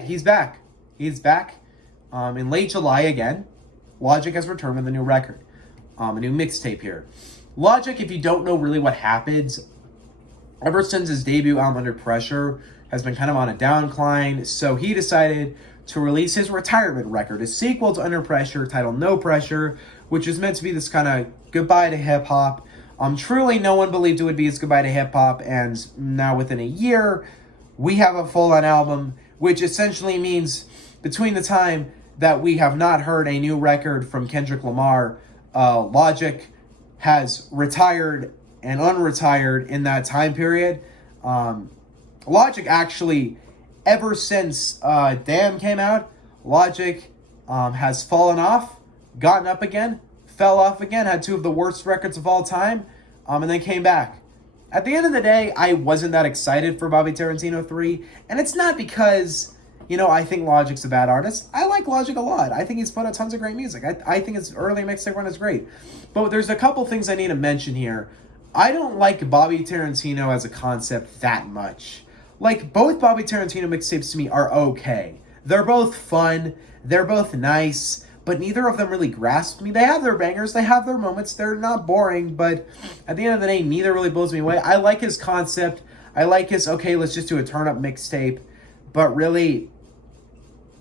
right, he's back. He's back. In late July again, Logic has returned with a new record. A new mixtape here. Logic, if you don't know really what happens, ever since his debut album Under Pressure, has been kind of on a downcline. So he decided to release his retirement record, a sequel to Under Pressure titled No Pressure, which is meant to be this kind of goodbye to hip-hop. Truly, no one believed it would be his goodbye to hip-hop, and now within a year, we have a full-on album, which essentially means between the time that we have not heard a new record from Kendrick Lamar, Logic has retired and unretired in that time period. Logic actually, ever since Damn came out, Logic has fallen off, gotten up again, fell off again, had two of the worst records of all time, and then came back. At the end of the day, I wasn't that excited for Bobby Tarantino 3, and it's not because, I think Logic's a bad artist. I like Logic a lot. I think he's put out tons of great music. I think his early mixtape run is great. But there's a couple things I need to mention here. I don't like Bobby Tarantino as a concept that much. Like, both Bobby Tarantino mixtapes to me are okay. They're both fun. They're both nice. But neither of them really grasped me. They have their bangers. They have their moments. They're not boring. But at the end of the day, neither really blows me away. I like his concept. I like his, okay, let's just do a turn-up mixtape. But really,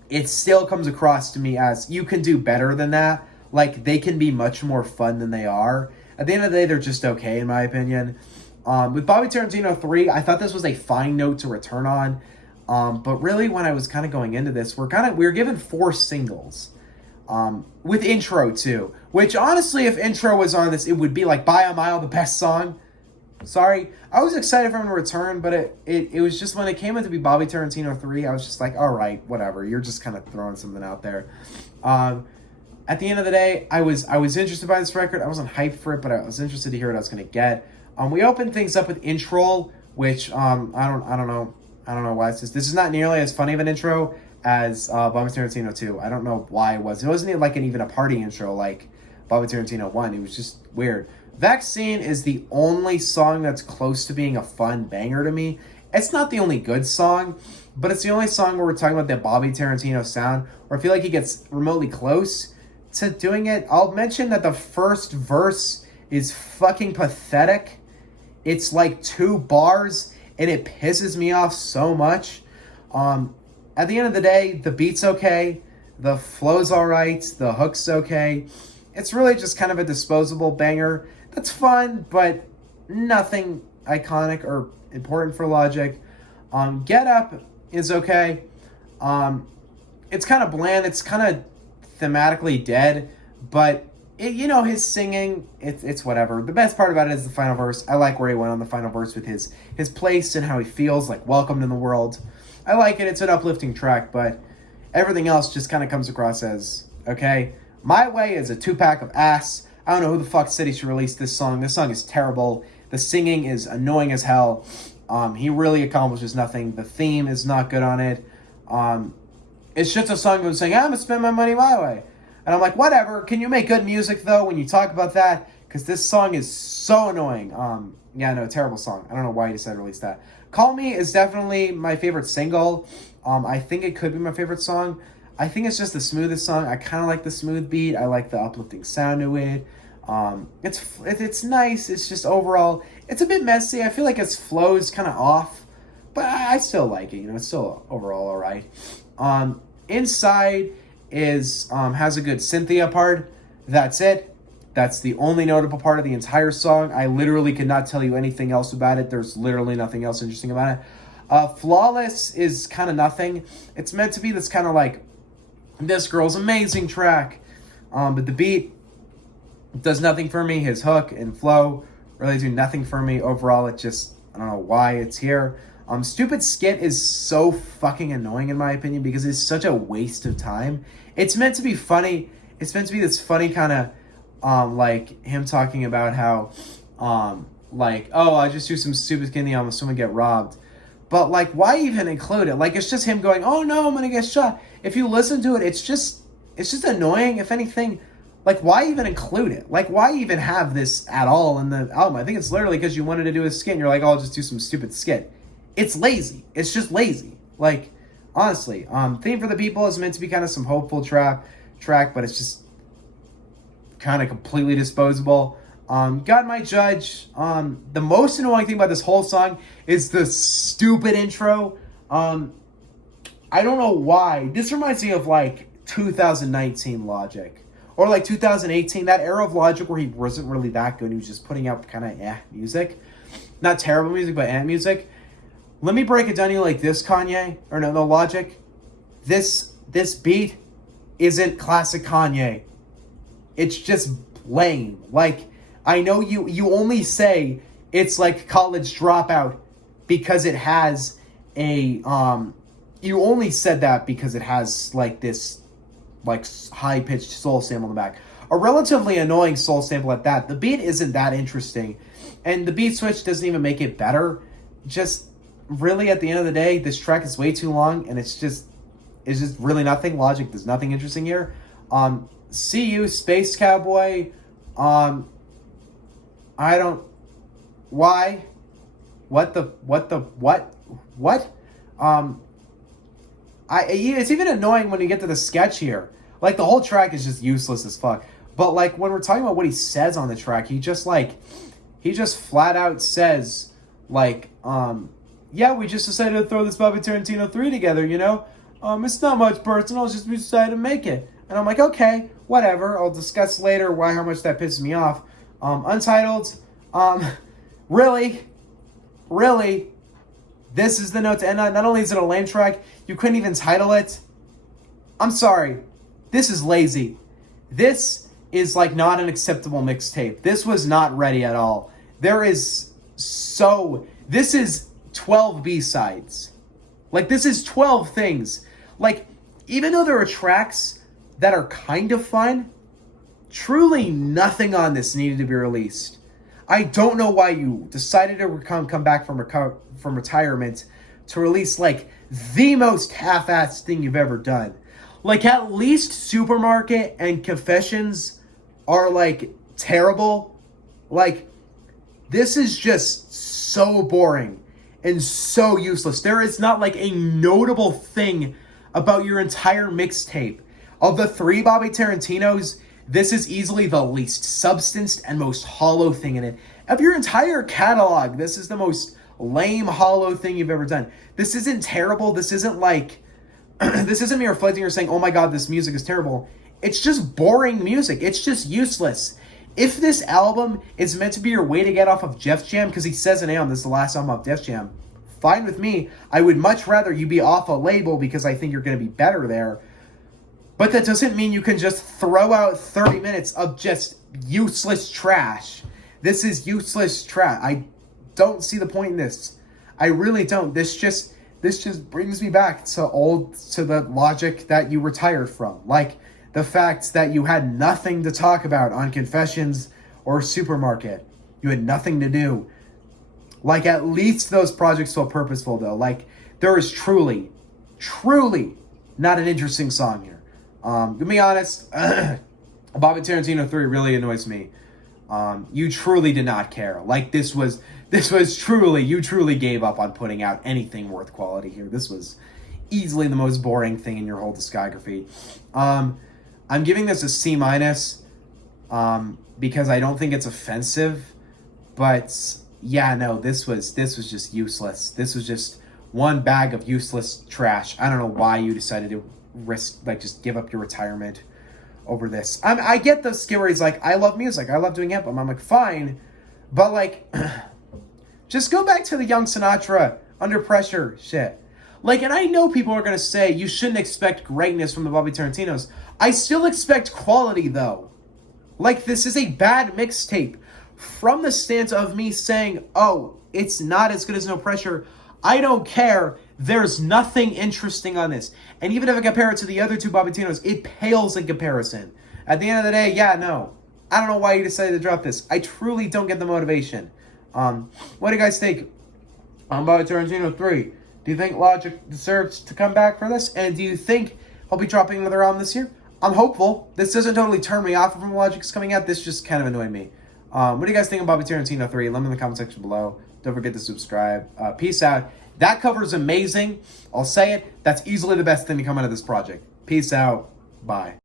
it still comes across to me as you can do better than that. Like, they can be much more fun than they are. At the end of the day, they're just okay, in my opinion. With Bobby Tarantino 3, I thought this was a fine note to return on. But really, when I was kind of going into this, we were given 4 singles. With Intro, too. Which, honestly, if Intro was on this, it would be like By a Mile, the best song. Sorry. I was excited for him to return, but it was just when it came in to be Bobby Tarantino 3, I was just like, all right, whatever. You're just kind of throwing something out there. At the end of the day, I was interested by this record. I wasn't hyped for it, but I was interested to hear what I was going to get. We opened things up with Intro, which I don't know why it's just, this is not nearly as funny of an intro as Bobby Tarantino 2. I don't know why it was. It wasn't like even a party intro like Bobby Tarantino 1. It was just weird. Vaccine is the only song that's close to being a fun banger to me. It's not the only good song, but it's the only song where we're talking about that Bobby Tarantino sound, where I feel like he gets remotely close to doing it. I'll mention that the first verse is fucking pathetic. It's like 2 bars, and it pisses me off so much. At the end of the day, the beat's okay, the flow's alright, the hook's okay. It's really just kind of a disposable banger that's fun, but nothing iconic or important for Logic. Get Up is okay. It's kind of bland. It's kind of thematically dead, but his singing, it's whatever. The best part about it is the final verse. I like where he went on the final verse with his place and how he feels like welcomed in the world. I like it. It's an uplifting track, but everything else just kind of comes across as, okay, My Way is a 2-pack of ass. I don't know who the fuck said he should release this song. This song is terrible. The singing is annoying as hell. He really accomplishes nothing. The theme is not good on it. It's just a song of saying, I'm going to spend my money my way. And I'm like, whatever. Can you make good music, though, when you talk about that? Because this song is so annoying. Terrible song. I don't know why he decided to release that. Call Me is definitely my favorite single. I think it could be my favorite song. I think it's just the smoothest song. I kind of like the smooth beat. I like the uplifting sound to it. It's nice. It's just overall, it's a bit messy. I feel like its flow is kind of off, but I still like it. It's still overall all right. Inside is has a good Cynthia part. That's it. That's the only notable part of the entire song. I literally could not tell you anything else about it. There's literally nothing else interesting about it. Flawless is kind of nothing. It's meant to be this kind of like, this girl's amazing track. But the beat does nothing for me. His hook and flow really do nothing for me. Overall, it just, I don't know why it's here. Stupid Skit is so fucking annoying in my opinion because it's such a waste of time. It's meant to be funny. It's meant to be this funny kind of, like him talking about how, I just do some stupid skit in the album, someone get robbed. But like, why even include it? Like, it's just him going, oh no, I'm gonna get shot. If you listen to it, it's just annoying. If anything, like, why even include it? Like, why even have this at all in the album? I think it's literally because you wanted to do a skit and you're like, oh, I'll just do some stupid skit. It's lazy. It's just lazy. Like, Honestly, Theme for the People is meant to be kind of some hopeful track, but it's just kind of completely disposable. God Might Judge. The most annoying thing about this whole song is the stupid intro. I don't know why. This reminds me of like 2019 Logic. Or like 2018, that era of Logic where he wasn't really that good. He was just putting out kind of music. Not terrible music, but music. Let me break it down to you like this, Kanye. Or no, Logic. This beat isn't classic Kanye. It's just lame. Like, I know you only say it's like College Dropout because it has a you only said that because it has like this like high-pitched soul sample in the back. A relatively annoying soul sample at that. The beat isn't that interesting. And the beat switch doesn't even make it better. Just really at the end of the day, this track is way too long and it's just really nothing. Logic, there's nothing interesting here. See You, Space Cowboy. I don't. Why? What? It's even annoying when you get to the sketch here. Like, the whole track is just useless as fuck. But, like, when we're talking about what he says on the track, he just flat out says, like, yeah, we just decided to throw this Bobby Tarantino 3 together, you know? It's not much personal, it's just we decided to make it. And I'm like, okay, whatever. I'll discuss later how much that pisses me off. Untitled, really? This is the note to end on. Not only is it a lame track, you couldn't even title it. I'm sorry. This is lazy. This is like not an acceptable mixtape. This was not ready at all. This is 12 B-sides. Like, this is 12 things. Like, even though there are tracks that are kind of fun, truly nothing on this needed to be released. I don't know why you decided to come back from retirement to release, like, the most half-assed thing you've ever done. Like, at least Supermarket and Confessions are, like, terrible. Like, this is just so boring and so useless. There is not, like, a notable thing about your entire mixtape. Of the 3 Bobby Tarantinos, this is easily the least substanced and most hollow thing in it. Of your entire catalog, this is the most lame, hollow thing you've ever done. This isn't terrible. This isn't like... this isn't me reflecting or saying, oh my god, this music is terrible. It's just boring music. It's just useless. If this album is meant to be your way to get off of Def Jam, because he says in AM, this is the last album off Def Jam, fine with me. I would much rather you be off a label because I think you're going to be better there. But that doesn't mean you can just throw out 30 minutes of just useless trash. This is useless trash. I don't see the point in this. I really don't. This just brings me back to the Logic that you retired from. Like, the fact that you had nothing to talk about on Confessions or Supermarket. You had nothing to do. Like, at least those projects feel purposeful, though. Like, there is truly not an interesting song here. To be honest, Bobby Tarantino 3 really annoys me. You truly did not care. Like, this was truly, you truly gave up on putting out anything worth quality here. This was easily the most boring thing in your whole discography. I'm giving this a C-, because I don't think it's offensive, but yeah, no, this was just useless. This was just one bag of useless trash. I don't know why you decided to risk, like, just give up your retirement over this. I get the skill where he's like, I love music, I love doing hip hop. I'm like, fine, but like, just go back to the Young Sinatra Under Pressure shit. Like, and I know people are gonna say you shouldn't expect greatness from the Bobby Tarantinos. I still expect quality, though. Like, this is a bad mixtape. From the stance of me saying, oh, it's not as good as No Pressure, I don't care. There's nothing interesting on this. And even if I compare it to the other 2 Bobby Tarantinos, it pales in comparison. At the end of the day, yeah, no. I don't know why you decided to drop this. I truly don't get the motivation. What do you guys think on Bobby Tarantino 3? Do you think Logic deserves to come back for this? And do you think he'll be dropping another album this year? I'm hopeful. This doesn't totally turn me off from Logic's coming out. This just kind of annoyed me. What do you guys think of Bobby Tarantino 3? Let me know in the comment section below. Don't forget to subscribe. Peace out. That cover is amazing. I'll say it. That's easily the best thing to come out of this project. Peace out. Bye.